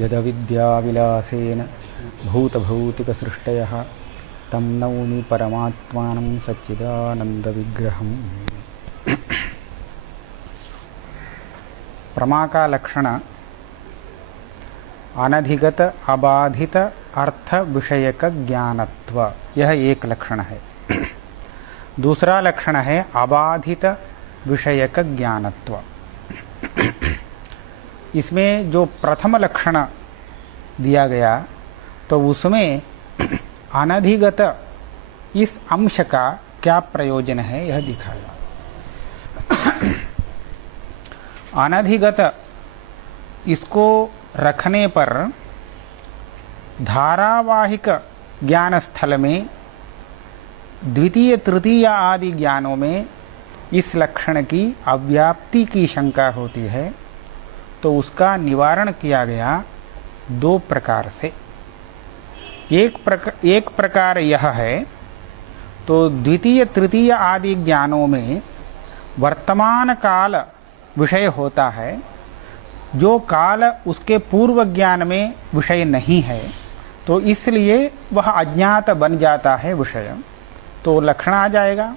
यदविद्याविलासेन भूतभौतिकसृष्टयः तं नौमि परमात्मानं सच्चिदानंदविग्रहम्। प्रमा का लक्षण अनधिगत अबाधित अर्थ विषयक ज्ञानत्व, यह एक लक्षण है। दूसरा लक्षण है अबाधित विषयक ज्ञानत्व। इसमें जो प्रथम लक्षण दिया गया तो उसमें अनधिगत इस अंश का क्या प्रयोजन है यह दिखाया। अनधिगत इसको रखने पर धारावाहिक ज्ञान स्थल में द्वितीय तृतीय आदि ज्ञानों में इस लक्षण की अव्याप्ति की शंका होती है, तो उसका निवारण किया गया दो प्रकार से। एक प्रकार यह है, तो द्वितीय तृतीय आदि ज्ञानों में वर्तमान काल विषय होता है, जो काल उसके पूर्व ज्ञान में विषय नहीं है, तो इसलिए वह अज्ञात बन जाता है विषय, तो लक्षण आ जाएगा।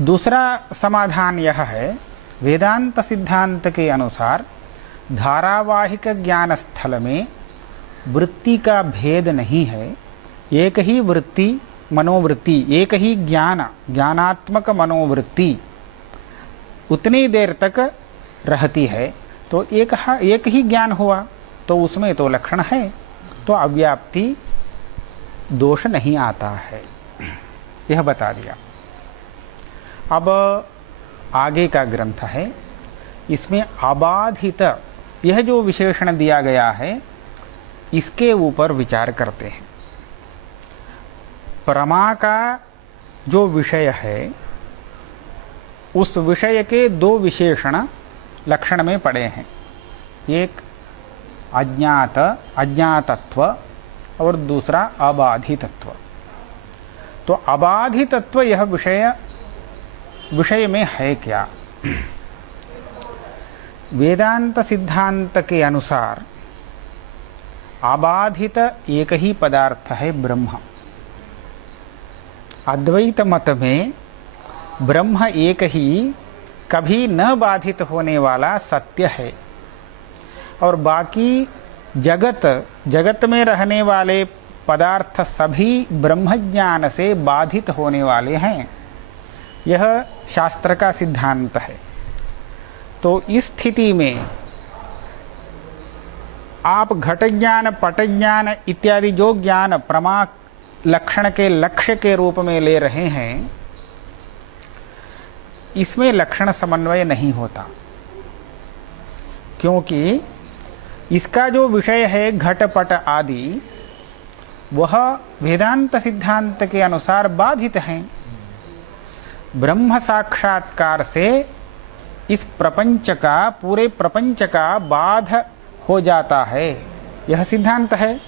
दूसरा समाधान यह है, वेदांत सिद्धांत के अनुसार धारावाहिक ज्ञान स्थल में वृत्ति का भेद नहीं है, एक ही वृत्ति मनोवृत्ति, एक ही ज्ञानात्मक मनोवृत्ति उतनी देर तक रहती है, तो एक ही ज्ञान हुआ, तो उसमें तो लक्षण है, तो अव्याप्ति दोष नहीं आता है, यह बता दिया। अब आगे का ग्रंथ है, इसमें अबाधित यह जो विशेषण दिया गया है इसके ऊपर विचार करते हैं। प्रमा का जो विषय है उस विषय के दो विशेषण लक्षण में पड़े हैं, एक अज्ञातत्व और दूसरा अबाधितत्व। तो अबाधितत्व यह विषय में है क्या? वेदांत सिद्धांत के अनुसार अबाधित एक ही पदार्थ है ब्रह्म। अद्वैत मत में ब्रह्म एक ही कभी न बाधित होने वाला सत्य है, और बाकी जगत में रहने वाले पदार्थ सभी ब्रह्म ज्ञान से बाधित होने वाले हैं, यह शास्त्र का सिद्धांत है। तो इस स्थिति में आप घट ज्ञान पट ज्ञान इत्यादि जो ज्ञान प्रमा लक्षण के लक्ष्य के रूप में ले रहे हैं, इसमें लक्षण समन्वय नहीं होता, क्योंकि इसका जो विषय है घट पट आदि वह वेदांत सिद्धांत के अनुसार बाधित हैं। ब्रह्म साक्षात्कार से इस प्रपंच का, पूरे प्रपंच का बाध हो जाता है, यह सिद्धांत है।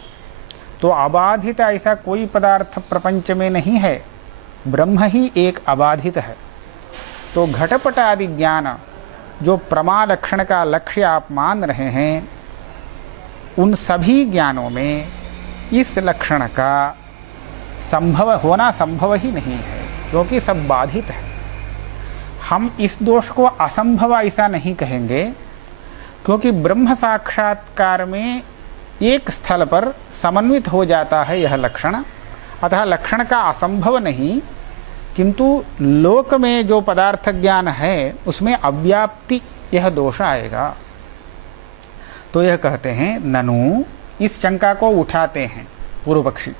तो अबाधित ऐसा कोई पदार्थ प्रपंच में नहीं है, ब्रह्म ही एक अबाधित है। तो घटपट आदि ज्ञान जो प्रमा लक्षण का लक्ष्य आप मान रहे हैं, उन सभी ज्ञानों में इस लक्षण का होना संभव ही नहीं है, क्योंकि सब बाधित है। हम इस दोष को असंभव ऐसा नहीं कहेंगे, क्योंकि ब्रह्म साक्षात्कार में एक स्थल पर समन्वित हो जाता है यह लक्षण, अतः लक्षण का असंभव नहीं, किंतु लोक में जो पदार्थ ज्ञान है उसमें अव्याप्ति यह दोष आएगा। तो यह कहते हैं ननु, इस शंका को उठाते हैं पूर्व पक्षी,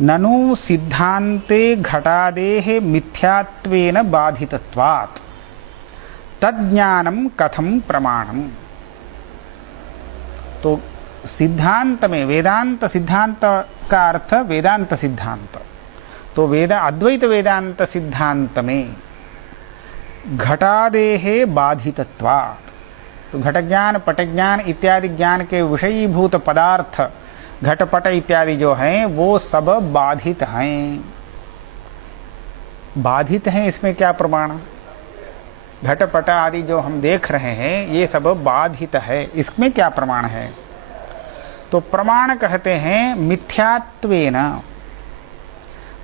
ननु सिद्धांते घटादेः मिथ्यात्वेन बाधितत्वात् तज्ज्ञानम कथम प्रमाणम। तो सिद्धांत में वेदांत सिद्धांत का अर्थ वेदांत सिद्धांत, तो अद्वैत वेदांत सिद्धांत में घटादेः बाधितत्वात्, तो घट ज्ञान पट ज्ञान इत्यादि ज्ञान के विषयीभूत पदार्थ घटपट इत्यादि जो हैं वो सब बाधित हैं। बाधित हैं, इसमें क्या प्रमाण? घटपट आदि जो हम देख रहे हैं ये सब बाधित है, इसमें क्या प्रमाण है? तो प्रमाण कहते हैं मिथ्यात्वेन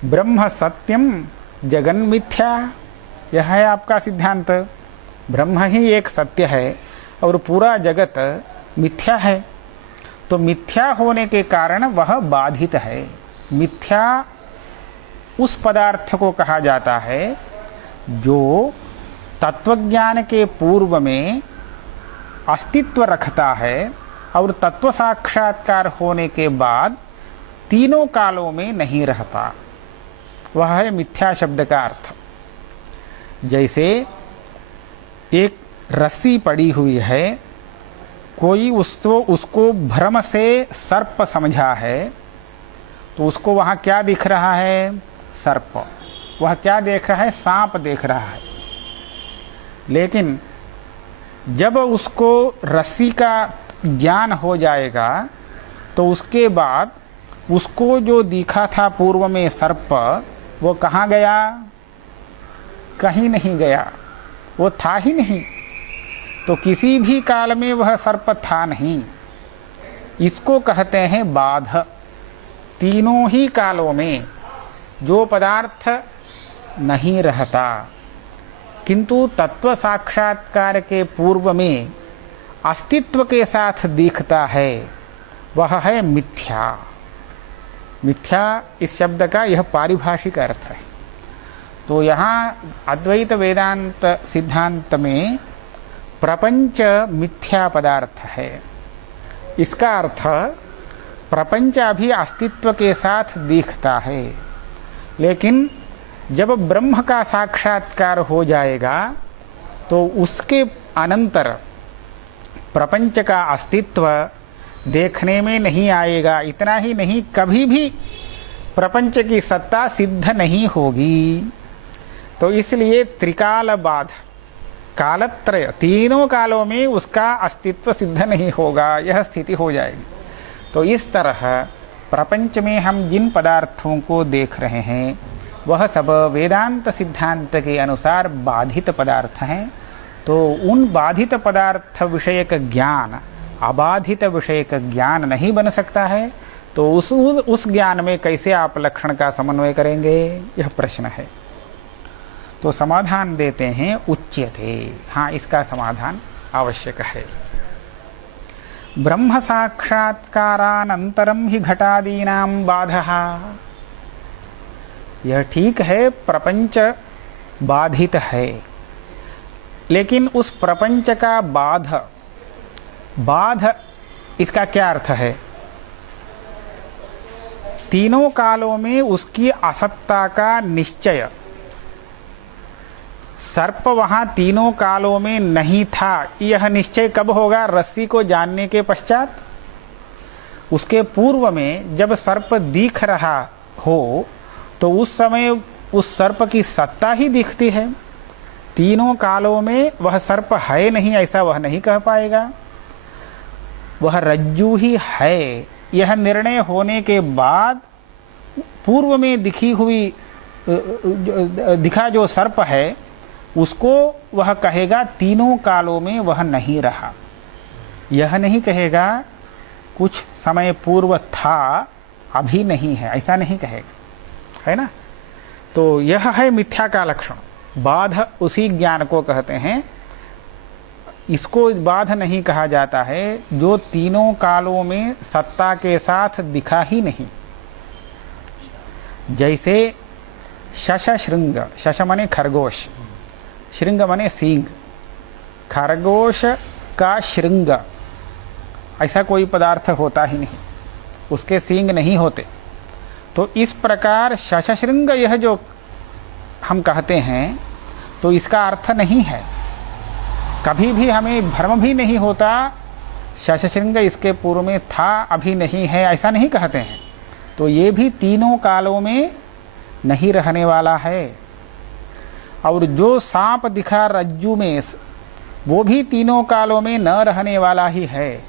ब्रह्म सत्यम जगन मिथ्या। यह है आपका सिद्धांत। ब्रह्म ही एक सत्य है और पूरा जगत मिथ्या है। तो मिथ्या होने के कारण वह बाधित है। मिथ्या उस पदार्थ को कहा जाता है जो तत्वज्ञान के पूर्व में अस्तित्व रखता है और तत्व साक्षात्कार होने के बाद तीनों कालों में नहीं रहता। वह है मिथ्या शब्द का अर्थ। जैसे एक रस्सी पड़ी हुई है, कोई उसको भ्रम से सर्प समझा है, तो उसको वहाँ क्या दिख रहा है? सर्प। वह क्या देख रहा है? सांप देख रहा है। लेकिन जब उसको रस्सी का ज्ञान हो जाएगा तो उसके बाद उसको जो दिखा था पूर्व में सर्प, वो कहाँ गया? कहीं नहीं गया, वो था ही नहीं। तो किसी भी काल में वह सर्प था नहीं। इसको कहते हैं बाध। तीनों ही कालों में जो पदार्थ नहीं रहता किंतु तत्व साक्षात्कार के पूर्व में अस्तित्व के साथ दिखता है, वह है मिथ्या। मिथ्या इस शब्द का यह पारिभाषिक अर्थ है। तो यहाँ अद्वैत वेदांत सिद्धांत में प्रपंच मिथ्या पदार्थ है। इसका अर्थ प्रपंच अभी अस्तित्व के साथ दिखता है, लेकिन जब ब्रह्म का साक्षात्कार हो जाएगा तो उसके अनंतर प्रपंच का अस्तित्व देखने में नहीं आएगा। इतना ही नहीं, कभी भी प्रपंच की सत्ता सिद्ध नहीं होगी। तो इसलिए त्रिकाल बाध, कालत्रय, तीनों कालों में उसका अस्तित्व सिद्ध नहीं होगा, यह स्थिति हो जाएगी। तो इस तरह प्रपंच में हम जिन पदार्थों को देख रहे हैं वह सब वेदांत सिद्धांत के अनुसार बाधित पदार्थ हैं। तो उन बाधित पदार्थ विषयक ज्ञान अबाधित विषयक ज्ञान नहीं बन सकता है। तो उस ज्ञान में कैसे आप लक्षण का समन्वय करेंगे, यह प्रश्न है। तो समाधान देते हैं उच्यते। हाँ, इसका समाधान आवश्यक है। ब्रह्म साक्षात्कारानंतरम ही घटादीनां बाधः। यह ठीक है, प्रपंच बाधित है, लेकिन उस प्रपंच का बाध इसका क्या अर्थ है? तीनों कालों में उसकी असत्ता का निश्चय। सर्प वहां तीनों कालों में नहीं था, यह निश्चय कब होगा? रस्सी को जानने के पश्चात। उसके पूर्व में जब सर्प दिख रहा हो तो उस समय उस सर्प की सत्ता ही दिखती है। तीनों कालों में वह सर्प है नहीं, ऐसा वह नहीं कह पाएगा। वह रज्जू ही है, यह निर्णय होने के बाद पूर्व में दिखा जो सर्प है उसको वह कहेगा तीनों कालों में वह नहीं रहा। यह नहीं कहेगा कुछ समय पूर्व था अभी नहीं है, ऐसा नहीं कहेगा, है ना। तो यह है मिथ्या का लक्षण। बाध उसी ज्ञान को कहते हैं। इसको बाध नहीं कहा जाता है जो तीनों कालों में सत्ता के साथ दिखा ही नहीं। जैसे शश श्रृंग, शश मने खरगोश, श्रृंग मने सींग। खरगोश का श्रृंग ऐसा कोई पदार्थ होता ही नहीं, उसके सींग नहीं होते। तो इस प्रकार शशश्रृंग यह जो हम कहते हैं तो इसका अर्थ नहीं है, कभी भी हमें भ्रम भी नहीं होता शशश्रृंग इसके पूर्व में था अभी नहीं है, ऐसा नहीं कहते हैं। तो ये भी तीनों कालों में नहीं रहने वाला है। और जो सांप दिखा रज्जू में वो भी तीनों कालों में न रहने वाला ही है।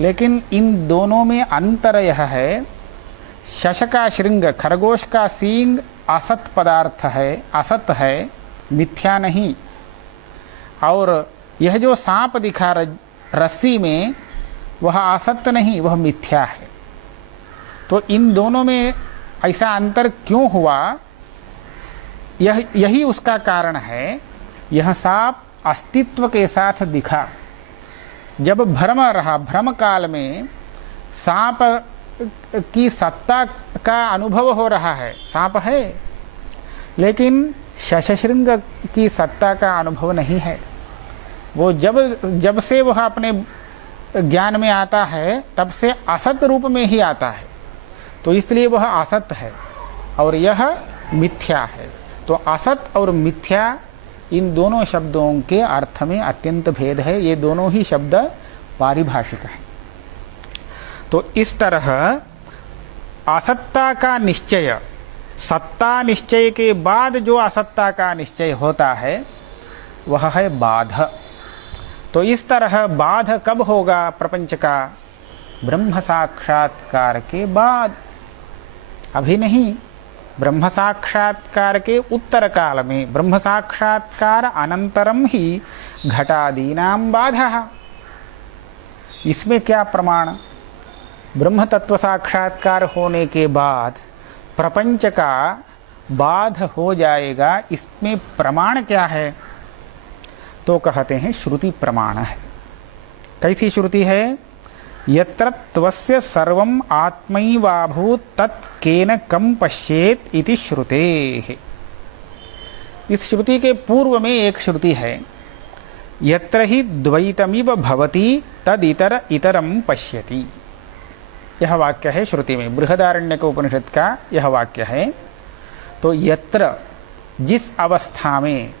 लेकिन इन दोनों में अंतर यह है, शश का श्रृंग, खरगोश का सींग असत पदार्थ है, असत है, मिथ्या नहीं। और यह जो सांप दिखा रस्सी में, वह असत्य नहीं, वह मिथ्या है। तो इन दोनों में ऐसा अंतर क्यों हुआ? यही उसका कारण है। यह सांप अस्तित्व के साथ दिखा, जब भ्रम रहा, भ्रम काल में सांप की सत्ता का अनुभव हो रहा है, सांप है, लेकिन शशशृंग की सत्ता का अनुभव नहीं है। वो जब से वह अपने ज्ञान में आता है, तब से असत रूप में ही आता है, तो इसलिए वह असत है और यह मिथ्या है। तो असत और मिथ्या, इन दोनों शब्दों के अर्थ में अत्यंत भेद है। ये दोनों ही शब्द पारिभाषिक हैं। तो इस तरह असत्ता का निश्चय, सत्ता निश्चय के बाद जो असत्ता का निश्चय होता है, वह है बाध। तो इस तरह बाध कब होगा प्रपंच का? ब्रह्म साक्षात्कार के बाद, अभी नहीं। ब्रह्म साक्षात्कार के उत्तर काल में, ब्रह्म साक्षात्कार अनंतरम ही घटादीनां बाधः। इसमें क्या प्रमाण? ब्रह्म तत्व साक्षात्कार होने के बाद प्रपंच का बाध हो जाएगा, इसमें प्रमाण क्या है? तो कहते हैं श्रुति प्रमाण है। कैसी श्रुति है? यत्र त्वस्य सर्वम् आत्मैवाभूत तत् केन कम पश्येत इति श्रुतेः। इस श्रुति के पूर्व में एक श्रुति है, यत्र हि द्वैतमिव भवति तदितर इतरम पश्यति। यह वाक्य है श्रुति में, बृहदारण्यक उपनिषद का यह वाक्य है। तो यत्र, जिस अवस्था में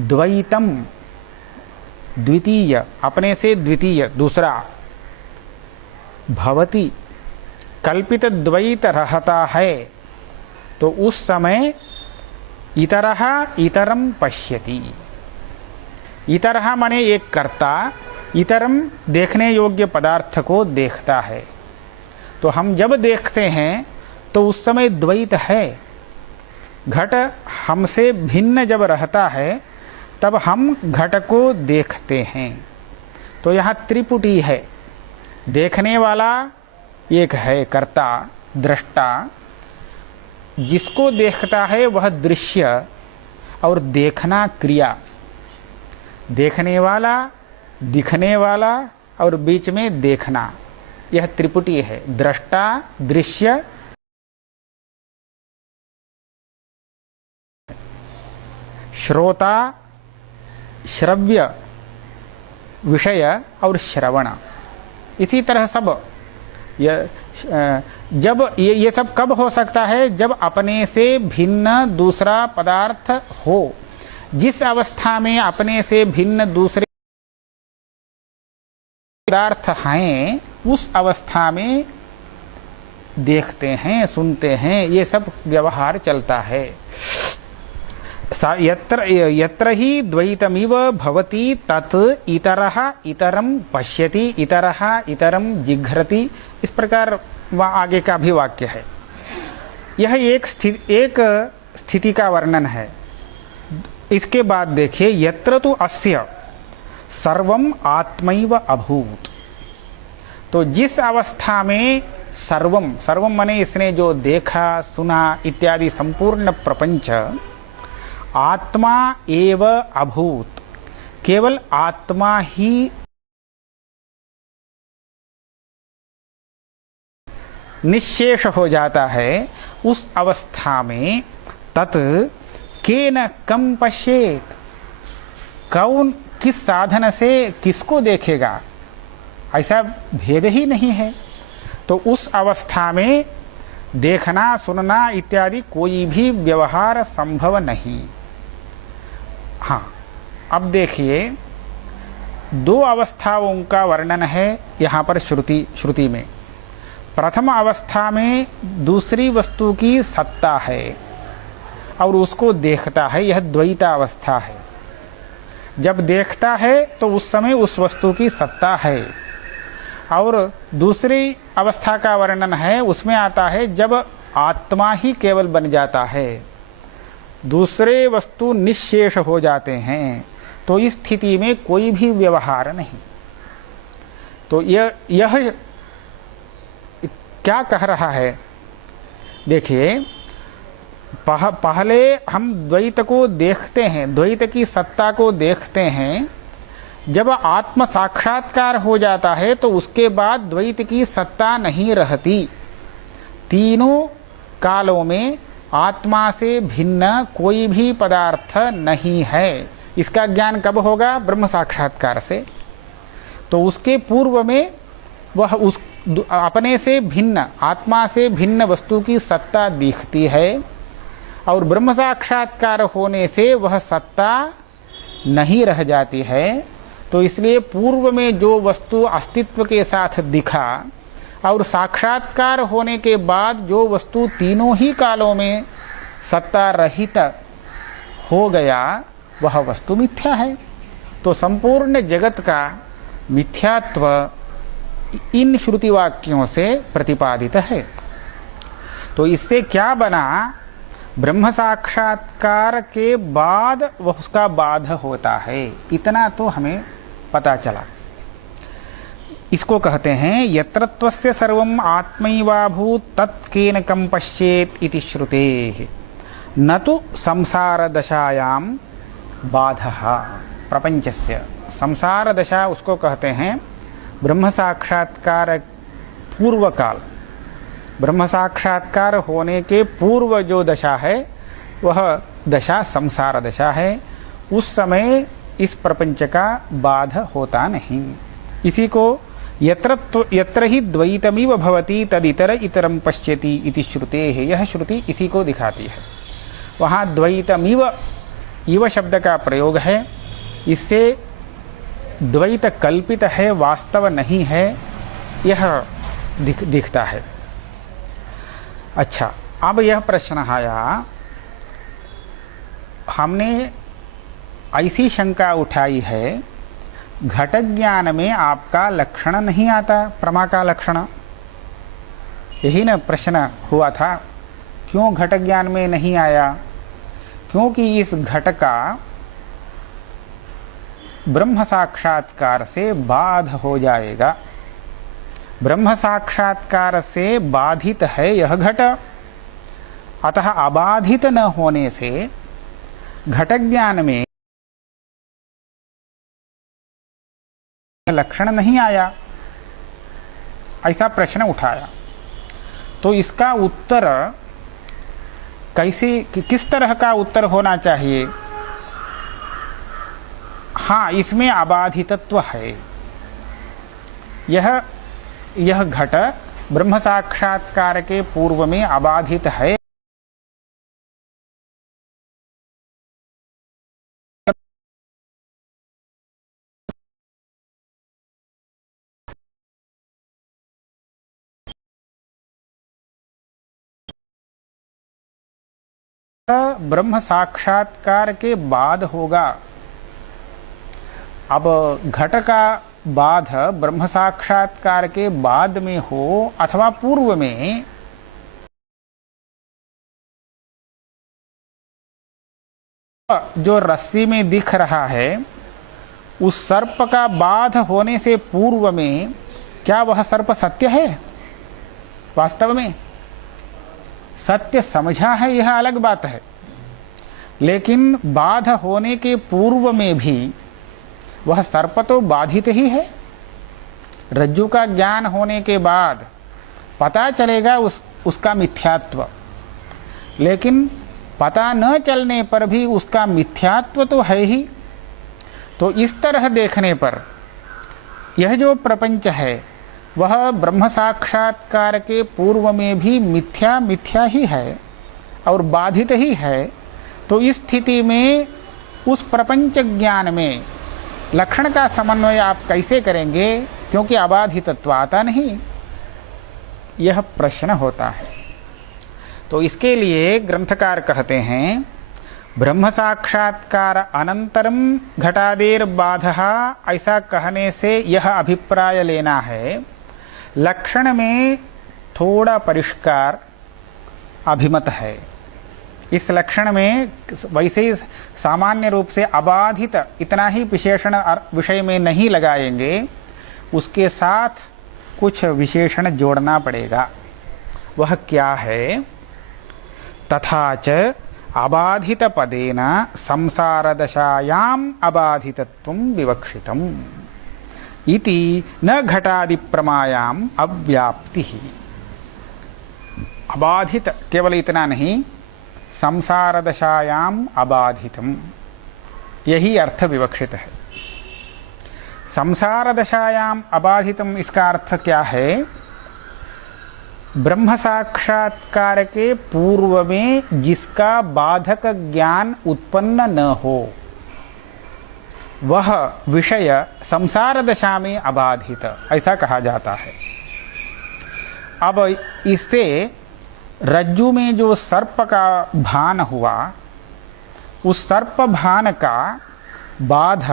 द्वैतम, द्वितीय, अपने से द्वितीय, दूसरा, भवति, कल्पित द्वैत रहता है, तो उस समय इतरः इतरम पश्यति। इतरः माने एक कर्ता, इतरम देखने योग्य पदार्थ को देखता है। तो हम जब देखते हैं तो उस समय द्वैत है। घट हमसे भिन्न जब रहता है, तब हम घट को देखते हैं। तो यहाँ त्रिपुटी है, देखने वाला एक है कर्ता, दृष्टा, जिसको देखता है वह दृश्य, और देखना क्रिया। देखने वाला, दिखने वाला और बीच में देखना, यह त्रिपुटी है। दृष्टा, दृश्य, श्रोता, श्रव्य, विषय और श्रवण। इसी तरह सब जब ये सब कब हो सकता है? जब अपने से भिन्न दूसरा पदार्थ हो। जिस अवस्था में अपने से भिन्न दूसरे पदार्थ हैं, उस अवस्था में देखते हैं, सुनते हैं, ये सब व्यवहार चलता है। यत्र ही द्वैतमिव भवति तत् इतरः इतरम पश्यति, इतरः इतरम जिघ्रति। इस प्रकार वहाँ आगे का भी वाक्य है। यह एक स्थिति का वर्णन है। इसके बाद देखिए, यत्र तु अस्य सर्वम आत्मैव अभूत। तो जिस अवस्था में सर्वम, सर्वम माने इसने जो देखा, सुना इत्यादि संपूर्ण प्रपंच आत्मा एव अभूत, केवल आत्मा ही निश्शेष हो जाता है, उस अवस्था में तत् केन कम पश्येत, कौन किस साधन से किसको देखेगा, ऐसा भेद ही नहीं है। तो उस अवस्था में देखना, सुनना इत्यादि कोई भी व्यवहार संभव नहीं। हाँ, अब देखिए, दो अवस्थाओं का वर्णन है यहाँ पर श्रुति में। प्रथम अवस्था में दूसरी वस्तु की सत्ता है और उसको देखता है, यह द्वैतावस्था है। जब देखता है तो उस समय उस वस्तु की सत्ता है। और दूसरी अवस्था का वर्णन है, उसमें आता है जब आत्मा ही केवल बन जाता है, दूसरे वस्तु निश्शेष हो जाते हैं, तो इस स्थिति में कोई भी व्यवहार नहीं। तो यह क्या कह रहा है? देखिए, पहले हम द्वैत को देखते हैं, द्वैत की सत्ता को देखते हैं। जब आत्म साक्षात्कार हो जाता है तो उसके बाद द्वैत की सत्ता नहीं रहती। तीनों कालों में आत्मा से भिन्न कोई भी पदार्थ नहीं है। इसका ज्ञान कब होगा? ब्रह्म साक्षात्कार से। तो उसके पूर्व में वह उस अपने से भिन्न, आत्मा से भिन्न वस्तु की सत्ता दिखती है, और ब्रह्म साक्षात्कार होने से वह सत्ता नहीं रह जाती है। तो इसलिए पूर्व में जो वस्तु अस्तित्व के साथ दिखा और साक्षात्कार होने के बाद जो वस्तु तीनों ही कालों में सत्ता रहित हो गया, वह वस्तु मिथ्या है। तो संपूर्ण जगत का मिथ्यात्व इन श्रुति वाक्यों से प्रतिपादित है। तो इससे क्या बना? ब्रह्म साक्षात्कार के बाद वह उसका बाध होता है। इतना तो हमें पता चला। इसको कहते हैं यत्रत्वस्य सर्वम् आत्मैवाभूत् तत्केन कं पश्येत् इति श्रुतेः न तु संसार दशायां बाधः। प्रपंचस्य संसार दशा उसको कहते हैं ब्रह्म साक्षात्कार पूर्व काल। ब्रह्म साक्षात्कार होने के पूर्व जो दशा है वह दशा संसार दशा है। उस समय इस प्रपंच का बाध होता नहीं। इसी को यत्र ही द्वैतमिव भवति तदितर इतरम पश्यति इति श्रुतेः, यह श्रुति इसी को दिखाती है। वहाँ द्वैतमिव इव शब्द का प्रयोग है। इससे द्वैत कल्पित है, वास्तव नहीं है, यह दिखता है। अच्छा, अब यह प्रश्न आया, हमने ऐसी शंका उठाई है घट ज्ञान में आपका लक्षण नहीं आता, प्रमा का लक्षण। यही ना प्रश्न हुआ था, क्यों घट ज्ञान में नहीं आया? क्योंकि इस घट का ब्रह्म साक्षात्कार से बाध हो जाएगा। ब्रह्म साक्षात्कार से बाधित है यह घट, अतः अबाधित न होने से घट ज्ञान में लक्षण नहीं आया, ऐसा प्रश्न उठाया। तो इसका उत्तर कैसे, किस तरह का उत्तर होना चाहिए? हाँ, इसमें अबाधितत्व है। यह घट ब्रह्म साक्षात्कार के पूर्व में अबाधित है। ब्रह्म साक्षात्कार के बाद होगा। अब घट का बाध ब्रह्म साक्षात्कार के बाद में हो अथवा पूर्व में, जो रस्सी में दिख रहा है उस सर्प का बाध होने से पूर्व में क्या वह सर्प सत्य है? वास्तव में सत्य समझा है, यह अलग बात है। लेकिन बाध होने के पूर्व में भी वह सर्प तो बाधित ही है। रज्जु का ज्ञान होने के बाद पता चलेगा उसका मिथ्यात्व, लेकिन पता न चलने पर भी उसका मिथ्यात्व तो है ही। तो इस तरह देखने पर यह जो प्रपंच है वह ब्रह्म साक्षात्कार के पूर्व में भी मिथ्या ही है और बाधित ही है। तो इस स्थिति में उस प्रपंच ज्ञान में लक्षण का समन्वय आप कैसे करेंगे? क्योंकि अबाधितत्व आता नहीं, यह प्रश्न होता है। तो इसके लिए ग्रंथकार कहते हैं ब्रह्म साक्षात्कार अनंतरम घटादेर बाधः, ऐसा कहने से यह अभिप्राय लेना है लक्षण में थोड़ा परिष्कार अभिमत है। इस लक्षण में वैसे ही सामान्य रूप से अबाधित इतना ही विशेषण विषय में नहीं लगाएंगे, उसके साथ कुछ विशेषण जोड़ना पड़ेगा। वह क्या है? तथा च अबाधित पदेन संसार दशायाम अबाधितत्वं विवक्षितम् इति न घटादि प्रमायाम अव्याप्ति। अबाधित केवल इतना नहीं, संसार दशायाम अबाधितम, यही अर्थ विवक्षित है। संसार दशायाम अबाधितम, इसका अर्थ क्या है? ब्रह्म साक्षात्कार के पूर्व में जिसका बाधक ज्ञान उत्पन्न न हो, वह विषय संसार दशा में अबाधित, ऐसा कहा जाता है। अब इससे रज्जु में जो सर्प का भान हुआ, उस सर्प भान का बाध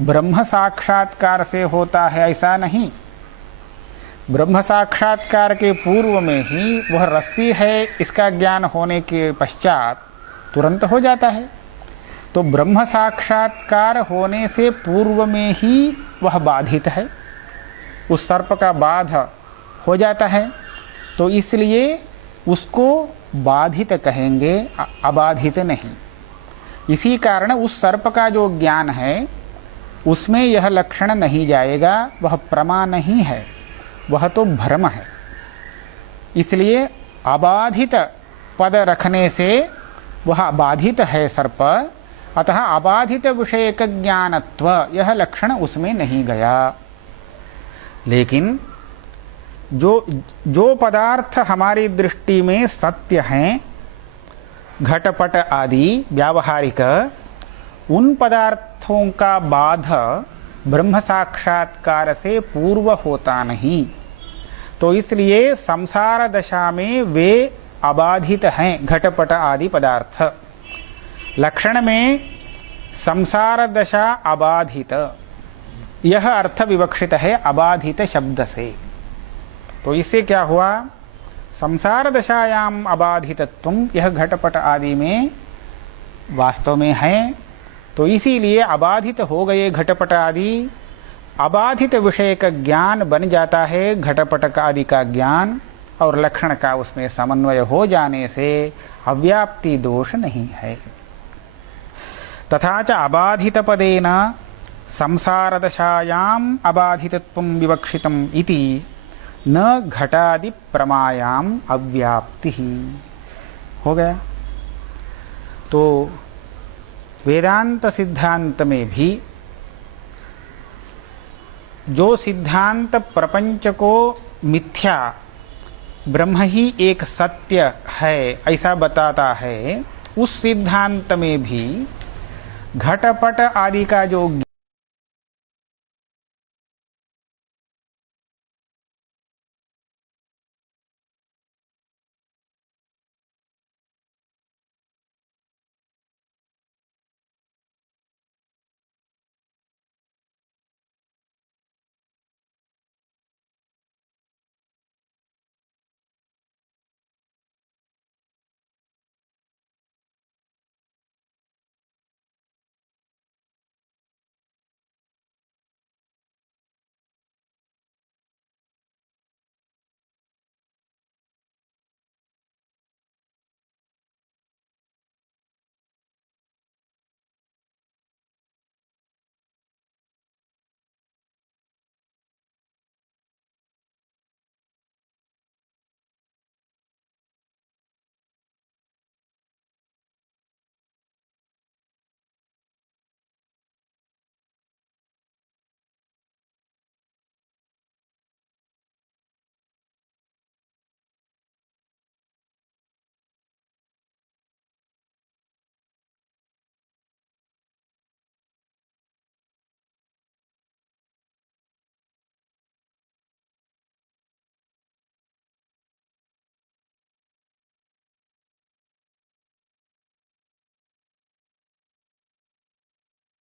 ब्रह्म साक्षात्कार से होता है, ऐसा नहीं। ब्रह्म साक्षात्कार के पूर्व में ही वह रस्सी है, इसका ज्ञान होने के पश्चात तुरंत हो जाता है। तो ब्रह्म साक्षात्कार होने से पूर्व में ही वह बाधित है, उस सर्प का बाध हो जाता है, तो इसलिए उसको बाधित कहेंगे, अबाधित नहीं। इसी कारण उस सर्प का जो ज्ञान है उसमें यह लक्षण नहीं जाएगा, वह प्रमा नहीं है, वह तो भ्रम है। इसलिए अबाधित पद रखने से वह बाधित है सर्प, अतः अबाधित विषयक ज्ञानत्व, यह लक्षण उसमें नहीं गया। लेकिन जो पदार्थ हमारी दृष्टि में सत्य हैं, घटपट आदि व्यावहारिक, उन पदार्थों का बाध ब्रह्म साक्षात्कार से पूर्व होता नहीं, तो इसलिए संसार दशा में वे अबाधित हैं, घटपट आदि पदार्थ। लक्षण में संसार दशा अबाधित, यह अर्थ विवक्षित है अबाधित शब्द से। तो इससे क्या हुआ? संसार दशायाम अबाधितत्वम, यह घटपट आदि में वास्तव में है, तो इसीलिए अबाधित हो गए घटपट आदि। अबाधित विषय का ज्ञान बन जाता है घटपट आदि का ज्ञान, और लक्षण का उसमें समन्वय हो जाने से अव्याप्ति दोष नहीं है। तथा च अबाधित पदेन संसार दशायाम अबाधितत्वं विवक्षितम् इति न घटादि प्रमायाम अव्याप्ति। हो गया। तो वेदांत सिद्धांत में भी जो सिद्धांत प्रपंच को मिथ्या, ब्रह्म ही एक सत्य है ऐसा बताता है, उस सिद्धांत में भी घटपट आदि का जो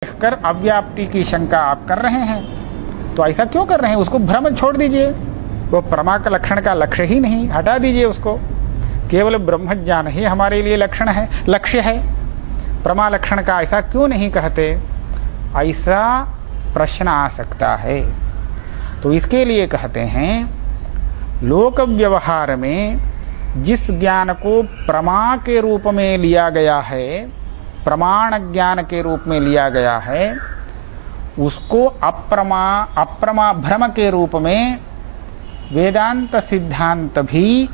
कर अव्याप्ति की शंका आप कर रहे हैं, तो ऐसा क्यों कर रहे हैं? उसको भ्रम छोड़ दीजिए, वो प्रमा का लक्षण का लक्ष्य ही नहीं, हटा दीजिए उसको। केवल ब्रह्म ज्ञान ही हमारे लिए लक्ष्य है, प्रमा लक्षण का ऐसा क्यों नहीं कहते? ऐसा प्रश्न आ सकता है। तो इसके लिए कहते हैं लोक व्यवहार में जिस ज्ञान को प्रमा के रूप में लिया गया है, प्रमाण ज्ञान के रूप में लिया गया है, उसको अप्रमा भ्रम के रूप में वेदांत सिद्धांत भी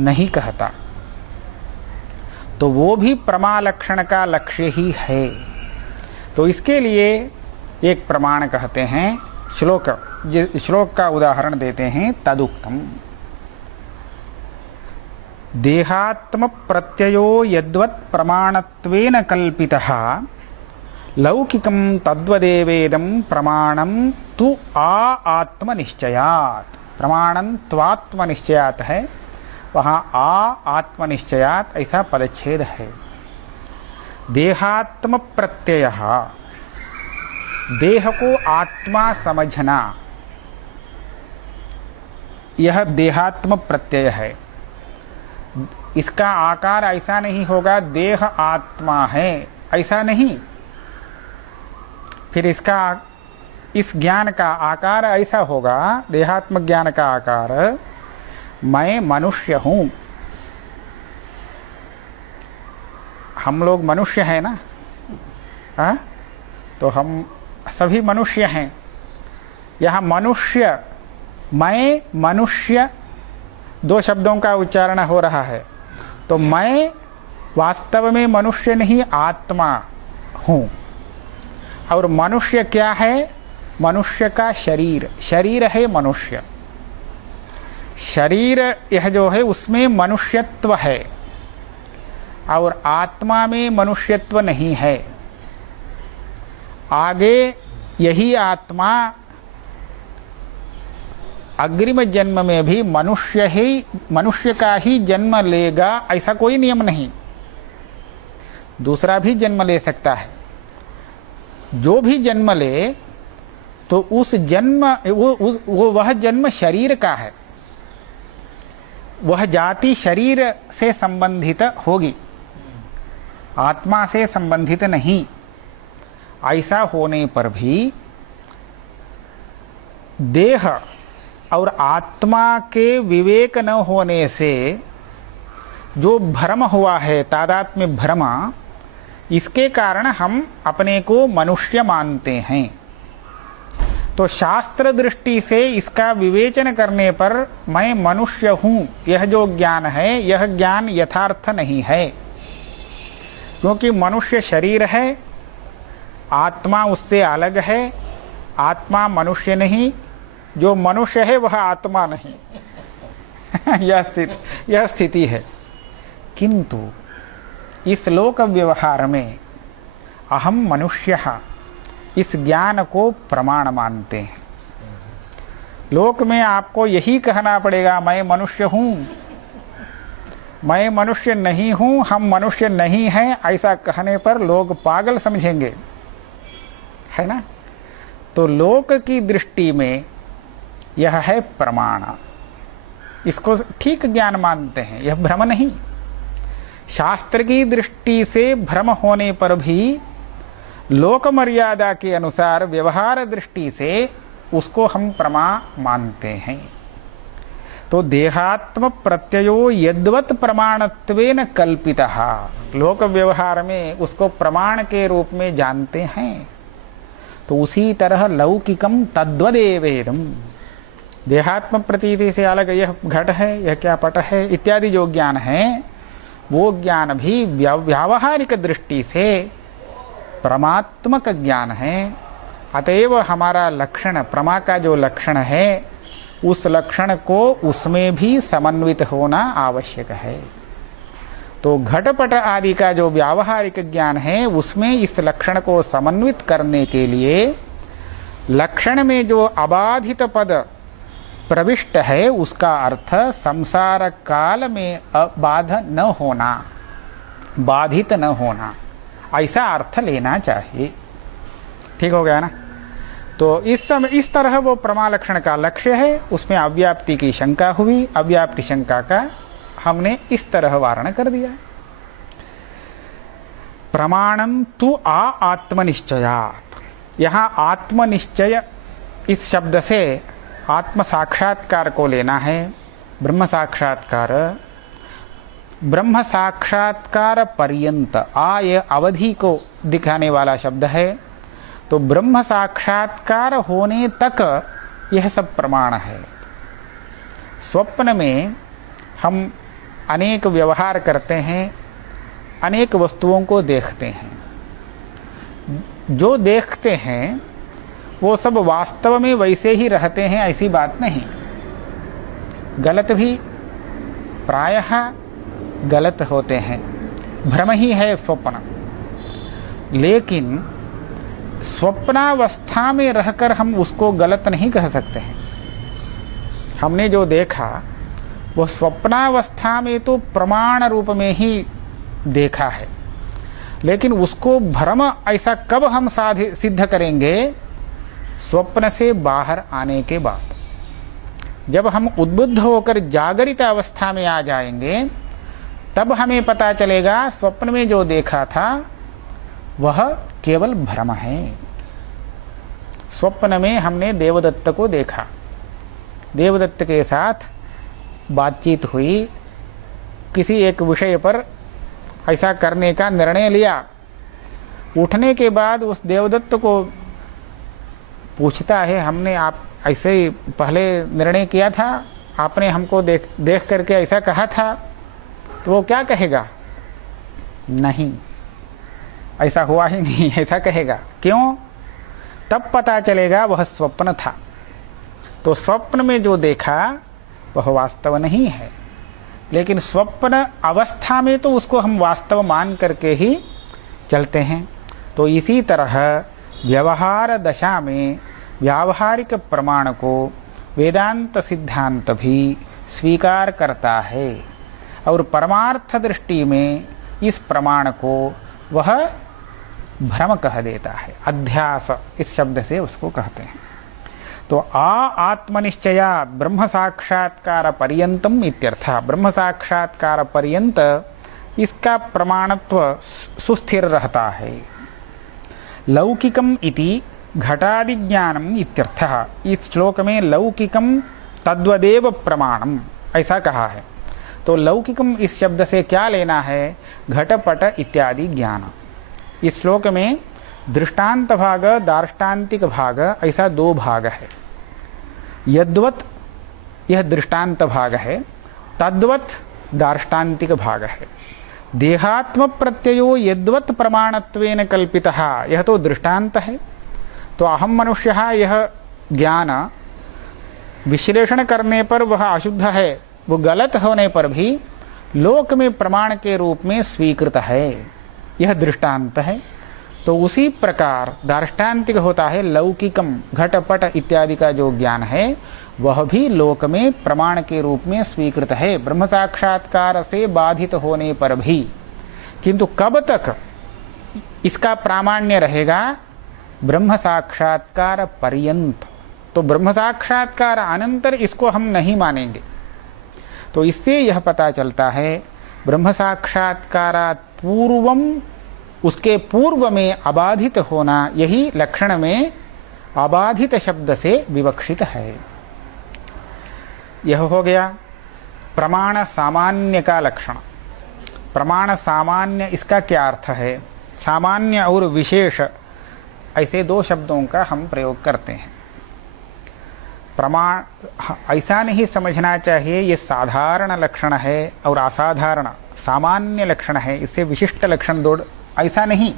नहीं कहता। तो वो भी प्रमा लक्षण का लक्ष्य ही है। तो इसके लिए एक प्रमाण कहते हैं, श्लोक का उदाहरण देते हैं, तदुक्तम देहात्म प्रत्ययो यद्वत् प्रमाणत्वेन कल्पितः लौकिकं तद्वदेवेदं प्रमाणं तु आत्मनिश्चयात्। प्रमाणं त्वात्मनिश्चयात् है, वहाँ आत्मनिश्चयात् ऐसा पदच्छेद है। देहात्म प्रत्यय, देह को आत्मा समझना, यह देहात्म प्रत्यय है। इसका आकार ऐसा नहीं होगा देह आत्मा है, ऐसा नहीं। फिर इस ज्ञान का आकार ऐसा होगा, देहात्म ज्ञान का आकार, मैं मनुष्य हूं। हम लोग मनुष्य हैं ना, हाँ? तो हम सभी मनुष्य हैं। यहाँ मनुष्य, मैं मनुष्य, दो शब्दों का उच्चारण हो रहा है। तो मैं वास्तव में मनुष्य नहीं, आत्मा हूं। और मनुष्य क्या है? मनुष्य का शरीर है मनुष्य। शरीर यह जो है उसमें मनुष्यत्व है, और आत्मा में मनुष्यत्व नहीं है। आगे यही आत्मा अग्रिम जन्म में भी मनुष्य का ही जन्म लेगा, ऐसा कोई नियम नहीं। दूसरा भी जन्म ले सकता है। जो भी जन्म ले तो उस जन्म वह जन्म शरीर का है, वह जाति शरीर से संबंधित होगी, आत्मा से संबंधित नहीं। ऐसा होने पर भी देह और आत्मा के विवेक न होने से जो भ्रम हुआ है, तादात्म्य भ्रम, इसके कारण हम अपने को मनुष्य मानते हैं। तो शास्त्र दृष्टि से इसका विवेचन करने पर मैं मनुष्य हूं, यह जो ज्ञान है, यह ज्ञान यथार्थ नहीं है। क्योंकि मनुष्य शरीर है, आत्मा उससे अलग है। आत्मा मनुष्य नहीं, जो मनुष्य है वह आत्मा नहीं। यह स्थिति है। किंतु इस लोक व्यवहार में अहम मनुष्य इस ज्ञान को प्रमाण मानते हैं। लोक में आपको यही कहना पड़ेगा, मैं मनुष्य हूं, मैं मनुष्य नहीं हूं, हम मनुष्य नहीं हैं, ऐसा कहने पर लोग पागल समझेंगे, है ना? तो लोक की दृष्टि में यह है प्रमाण, इसको ठीक ज्ञान मानते हैं, यह भ्रम नहीं। शास्त्र की दृष्टि से भ्रम होने पर भी लोक मर्यादा के अनुसार व्यवहार दृष्टि से उसको हम प्रमा मानते हैं। तो देहात्म प्रत्ययो यद्वत् प्रमाणत्वेन कल्पितः, लोक व्यवहार में उसको प्रमाण के रूप में जानते हैं। तो उसी तरह लौकिकम तद्वदेवेदम, देहात्म प्रतीति से अलग यह घट है, यह क्या पट है इत्यादि जो ज्ञान है, वो ज्ञान भी व्यावहारिक दृष्टि से प्रमात्मक ज्ञान है। अतएव हमारा लक्षण, प्रमा का जो लक्षण है, उस लक्षण को उसमें भी समन्वित होना आवश्यक है। तो घटपट आदि का जो व्यावहारिक ज्ञान है, उसमें इस लक्षण को समन्वित करने के लिए लक्षण में जो अबाधित पद प्रविष्ट है, उसका अर्थ संसार काल में अबाध न होना, बाधित न होना, ऐसा अर्थ लेना चाहिए। ठीक हो गया ना? तो इस तरह वो प्रमा लक्षण का लक्ष्य है। उसमें अव्याप्ति की शंका हुई, अव्याप्ति शंका का हमने इस तरह वारण कर दिया। प्रमाणम तु आत्मनिश्चयात्, यहाँ आत्मनिश्चय इस शब्द से आत्म साक्षात्कार को लेना है। ब्रह्म साक्षात्कार, ब्रह्म साक्षात्कार पर्यंत, ये अवधि को दिखाने वाला शब्द है। तो ब्रह्म साक्षात्कार होने तक यह सब प्रमाण है। स्वप्न में हम अनेक व्यवहार करते हैं, अनेक वस्तुओं को देखते हैं। जो देखते हैं वो सब वास्तव में वैसे ही रहते हैं, ऐसी बात नहीं। गलत भी प्रायः गलत होते हैं, भ्रम ही है स्वप्न। लेकिन स्वप्नावस्था में रहकर हम उसको गलत नहीं कह सकते हैं। हमने जो देखा वो स्वप्नावस्था में तो प्रमाण रूप में ही देखा है, लेकिन उसको भ्रम ऐसा कब हम सिद्ध करेंगे? स्वप्न से बाहर आने के बाद, जब हम उद्बुद्ध होकर जागरित अवस्था में आ जाएंगे, तब हमें पता चलेगा स्वप्न में जो देखा था वह केवल भ्रम है। स्वप्न में हमने देवदत्त को देखा, देवदत्त के साथ बातचीत हुई, किसी एक विषय पर ऐसा करने का निर्णय लिया। उठने के बाद उस देवदत्त को पूछता है, हमने आप ऐसे ही पहले निर्णय किया था, आपने हमको देख करके ऐसा कहा था। तो वो क्या कहेगा? नहीं, ऐसा हुआ ही नहीं, ऐसा कहेगा। क्यों? तब पता चलेगा वह स्वप्न था। तो स्वप्न में जो देखा वह वास्तव नहीं है, लेकिन स्वप्न अवस्था में तो उसको हम वास्तव मान करके ही चलते हैं। तो इसी तरह व्यवहार दशा में व्यावहारिक प्रमाण को वेदांत सिद्धांत भी स्वीकार करता है, और परमार्थ दृष्टि में इस प्रमाण को वह भ्रम कह देता है। अध्यास इस शब्द से उसको कहते हैं। तो आत्मनिश्चया ब्रह्म साक्षात्कार पर्यंतम इत्यर्थ। ब्रह्म साक्षात्कार पर्यंत इसका प्रमाणत्व सुस्थिर रहता है। लौकिकम इति घटादि ज्ञानम इत्यर्थः। इस श्लोक में लौकिकम तद्वदेव प्रमाणम ऐसा कहा है। तो लौकिकम इस शब्द से क्या लेना है? घटपट इत्यादि ज्ञान। इस श्लोक में दृष्टांत भाग, दार्ष्टान्तिक भाग, ऐसा दो भाग है। यद्वत यह दृष्टांत भाग है, तद्वत दार्ष्टान्तिक भाग है। देहात्म प्रत्ययो यद्वत प्रमाणत्वेन कल्पितः, यह तो दृष्टांत है। तो अहम मनुष्यः यह ज्ञान विश्लेषण करने पर वह अशुद्ध है, वो गलत होने पर भी लोक में प्रमाण के रूप में स्वीकृत है, यह दृष्टांत है। तो उसी प्रकार दार्ष्टान्तिक होता है लौकिकम, घटपट इत्यादि का जो ज्ञान है वह भी लोक में प्रमाण के रूप में स्वीकृत है, ब्रह्म साक्षात्कार से बाधित होने पर भी। किंतु कब तक इसका प्रामाण्य रहेगा? ब्रह्म साक्षात्कार पर्यंत। तो ब्रह्म साक्षात्कार अनंतर इसको हम नहीं मानेंगे। तो इससे यह पता चलता है ब्रह्म साक्षात्कारात् पूर्वम, उसके पूर्व में अबाधित होना, यही लक्षण में अबाधित शब्द से विवक्षित है। यह हो गया प्रमाण सामान्य का लक्षण। प्रमाण सामान्य, इसका क्या अर्थ है? सामान्य और विशेष, ऐसे दो शब्दों का हम प्रयोग करते हैं। प्रमाण ऐसा नहीं समझना चाहिए ये साधारण लक्षण है और असाधारण सामान्य लक्षण है, इससे विशिष्ट लक्षण दो, ऐसा नहीं।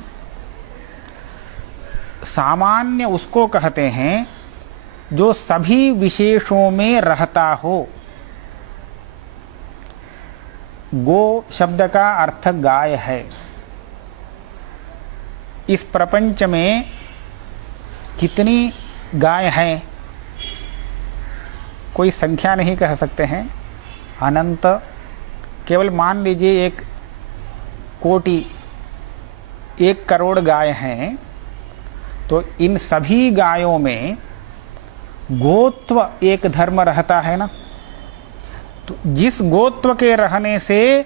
सामान्य उसको कहते हैं जो सभी विशेषों में रहता हो। गो शब्द का अर्थ गाय है। इस प्रपंच में कितनी गाय हैं कोई संख्या नहीं कह सकते हैं, अनंत। केवल मान लीजिए 1 कोटि, 1 करोड़ गाय हैं, तो इन सभी गायों में गोत्व एक धर्म रहता है ना। तो जिस गोत्व के रहने से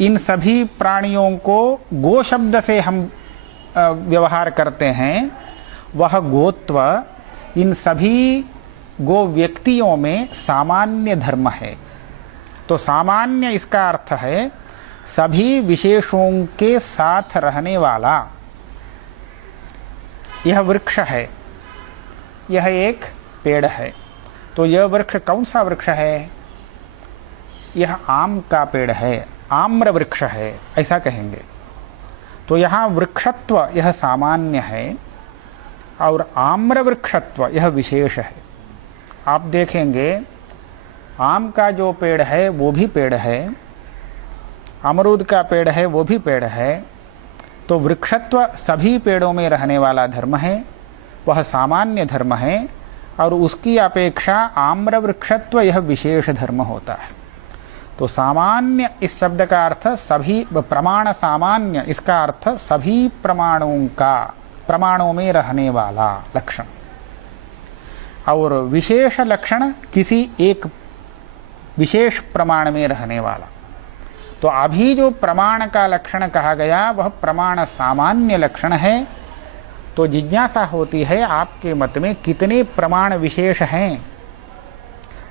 इन सभी प्राणियों को गो शब्द से हम व्यवहार करते हैं, वह गोत्व इन सभी गो व्यक्तियों में सामान्य धर्म है। तो सामान्य इसका अर्थ है सभी विशेषों के साथ रहने वाला। यह वृक्ष है, यह एक पेड़ है। तो यह वृक्ष कौन सा वृक्ष है? यह आम का पेड़ है, आम्र वृक्ष है, ऐसा कहेंगे। तो यहाँ वृक्षत्व यह सामान्य है और आम्र वृक्षत्व यह विशेष है। आप देखेंगे आम का जो पेड़ है वो भी पेड़ है, अमरूद का पेड़ है वो भी पेड़ है। तो वृक्षत्व सभी पेड़ों में रहने वाला धर्म है, वह सामान्य धर्म है और उसकी अपेक्षा आम्र वृक्षत्व यह विशेष धर्म होता है। तो सामान्य इस शब्द का अर्थ सभी, प्रमाण सामान्य इसका अर्थ सभी प्रमाणों का, प्रमाणों में रहने वाला लक्षण, और विशेष लक्षण किसी एक विशेष प्रमाण में रहने वाला। तो अभी जो प्रमाण का लक्षण कहा गया वह प्रमाण सामान्य लक्षण है। तो जिज्ञासा होती है आपके मत में कितने प्रमाण विशेष हैं,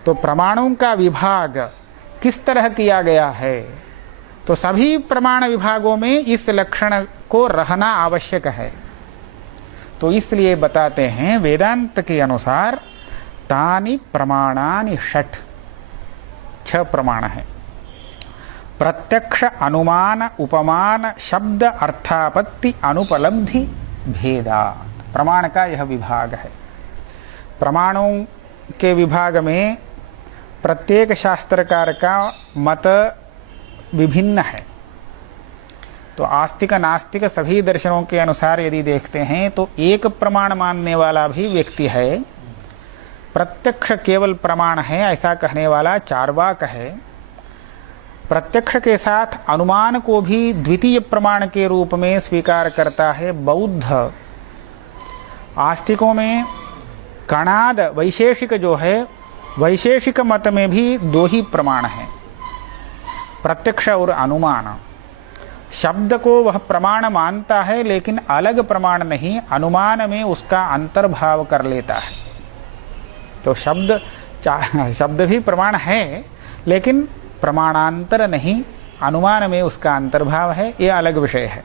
तो प्रमाणों का विभाग किस तरह किया गया है। तो सभी प्रमाण विभागों में इस लक्षण को रहना आवश्यक है। तो इसलिए बताते हैं वेदांत के अनुसार तानि प्रमाणानि षट्, 6 प्रमाण है। प्रत्यक्ष अनुमान उपमान शब्द अर्थापत्ति अनुपलब्धि भेदात्, प्रमाण का यह विभाग है। प्रमाणों के विभाग में प्रत्येक शास्त्रकार का मत विभिन्न है। तो आस्तिक नास्तिक सभी दर्शनों के अनुसार यदि देखते हैं तो एक प्रमाण मानने वाला भी व्यक्ति है, प्रत्यक्ष केवल प्रमाण है ऐसा कहने वाला चार्वाक है। प्रत्यक्ष के साथ अनुमान को भी द्वितीय प्रमाण के रूप में स्वीकार करता है बौद्ध। आस्तिकों में कणाद वैशेषिक जो है, वैशेषिक मत में भी 2 ही प्रमाण हैं, प्रत्यक्ष और अनुमान। शब्द को वह प्रमाण मानता है लेकिन अलग प्रमाण नहीं, अनुमान में उसका अंतर्भाव कर लेता है। तो शब्द भी प्रमाण है लेकिन प्रमाणांतर नहीं, अनुमान में उसका अंतर्भाव है, ये अलग विषय है।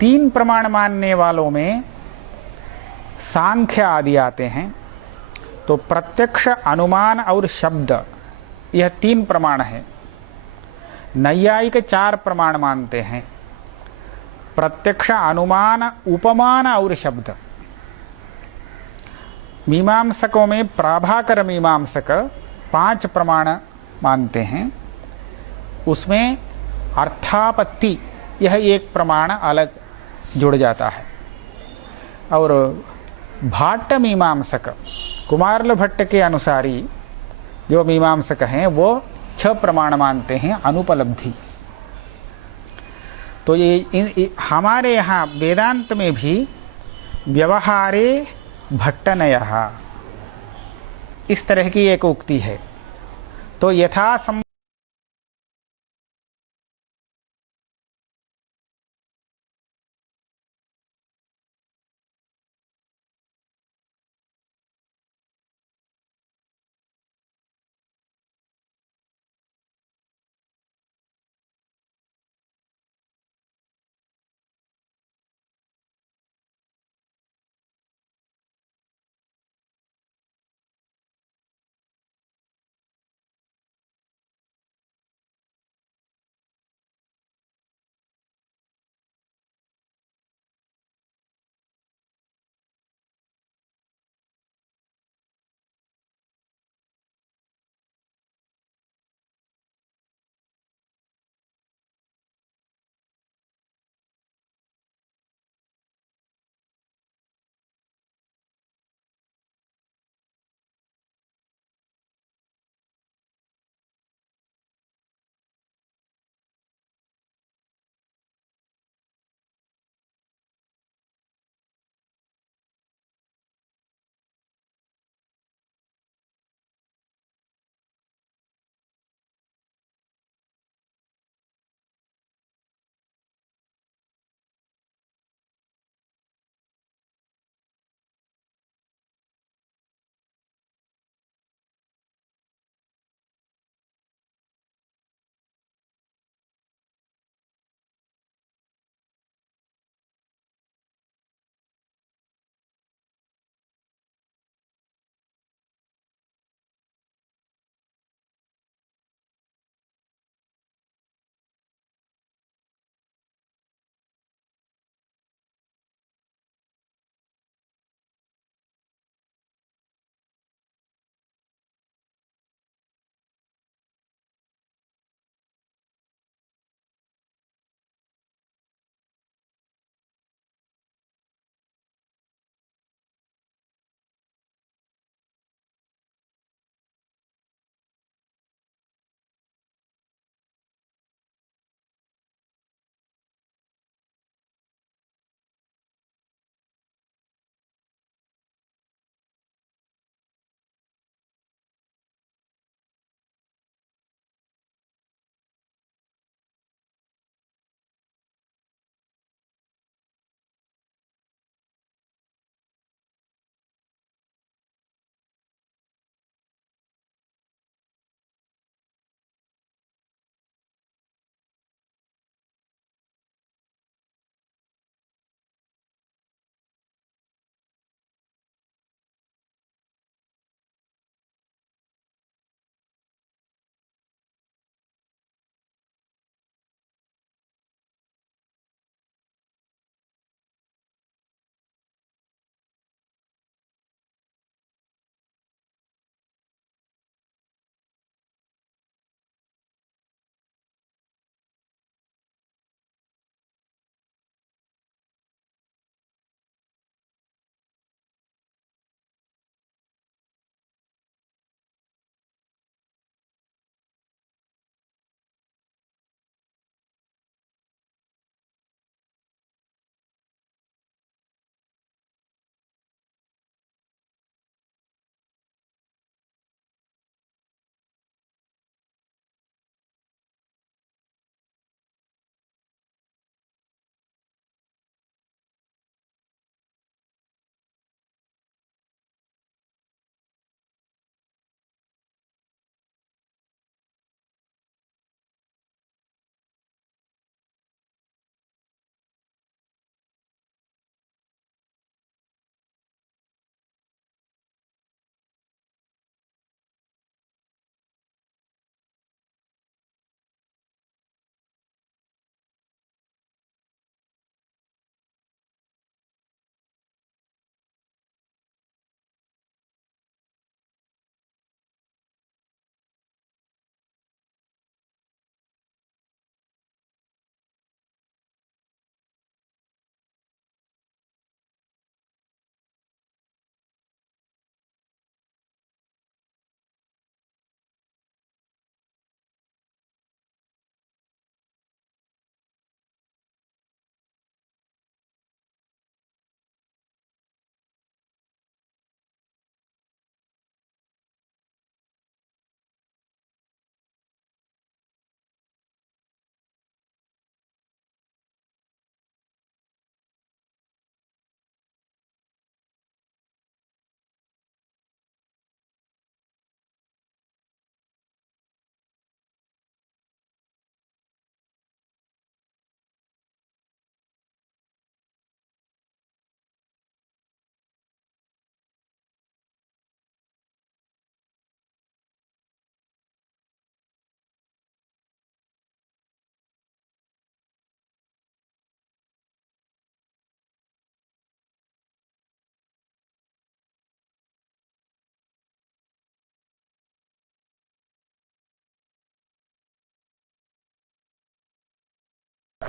3 प्रमाण मानने वालों में सांख्य आदि आते हैं। तो प्रत्यक्ष अनुमान और शब्द यह 3 प्रमाण है। नैयायिक 4 प्रमाण मानते हैं, प्रत्यक्ष अनुमान उपमान और शब्द। मीमांसकों में प्राभाकर मीमांसक 5 प्रमाण मानते हैं, उसमें अर्थापत्ति यह एक प्रमाण अलग जुड़ जाता है। और भाट्ट मीमांसक, कुमारल भट्ट के अनुसारी जो मीमांसक हैं वो 6 प्रमाण मानते हैं अनुपलब्धि। तो ये हमारे यहाँ वेदांत में भी व्यवहारे भट्टनयः इस तरह की एक उक्ति है। तो यथा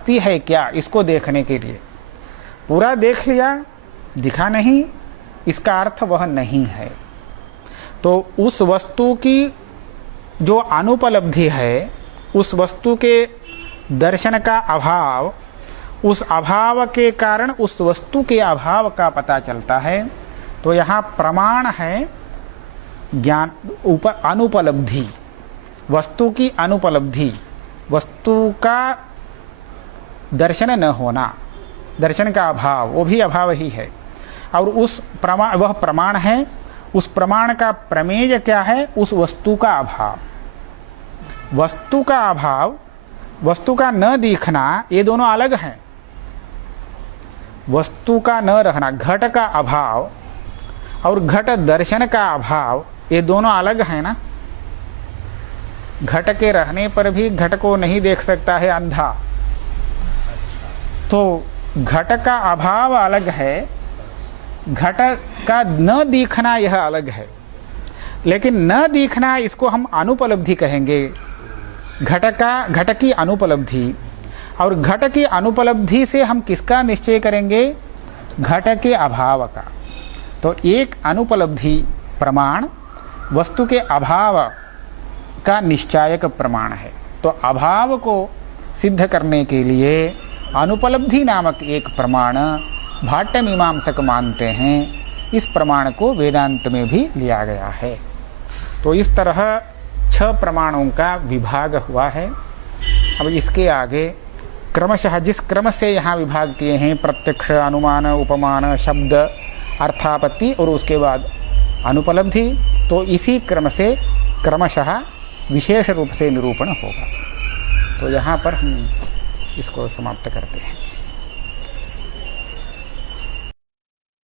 दिखती है क्या, इसको देखने के लिए। पूरा देख लिया, दिखा नहीं, इसका अर्थ वह नहीं है। तो उस वस्तु की जो अनुपलब्धि है, उस वस्तु के दर्शन का अभाव, उस अभाव के कारण उस वस्तु के अभाव का पता चलता है। तो यहाँ प्रमाण है ज्ञान अनुपलब्धि, वस्तु की अनुपलब्धि, वस्तु का दर्शन न होना, दर्शन का अभाव, वो भी अभाव ही है। और उस प्रमाण, वह प्रमाण है, उस प्रमाण का प्रमेय क्या है, उस वस्तु का अभाव। वस्तु का अभाव, वस्तु का न दिखना, ये दोनों अलग हैं। वस्तु का न रहना, घट का अभाव और घट दर्शन का अभाव, ये दोनों अलग हैं ना। घट के रहने पर भी घट को नहीं देख सकता है अंधा, तो घट का अभाव अलग है, घट का न दिखना यह अलग है। लेकिन न दिखना, इसको हम अनुपलब्धि कहेंगे। घट की अनुपलब्धि, और घट की अनुपलब्धि से हम किसका निश्चय करेंगे, घट के अभाव का। तो एक अनुपलब्धि प्रमाण वस्तु के अभाव का निश्चायक प्रमाण है। तो अभाव को सिद्ध करने के लिए अनुपलब्धि नामक एक प्रमाण भाट्य मीमांसक मानते हैं। इस प्रमाण को वेदांत में भी लिया गया है। तो इस तरह 6 प्रमाणों का विभाग हुआ है। अब इसके आगे क्रमशः जिस क्रम से यहाँ विभाग किए हैं, प्रत्यक्ष, अनुमान, उपमान, शब्द, अर्थापत्ति और उसके बाद अनुपलब्धि, तो इसी क्रम से क्रमशः विशेष रूप से निरूपण होगा। तो यहाँ पर हम इसको समाप्त करते हैं।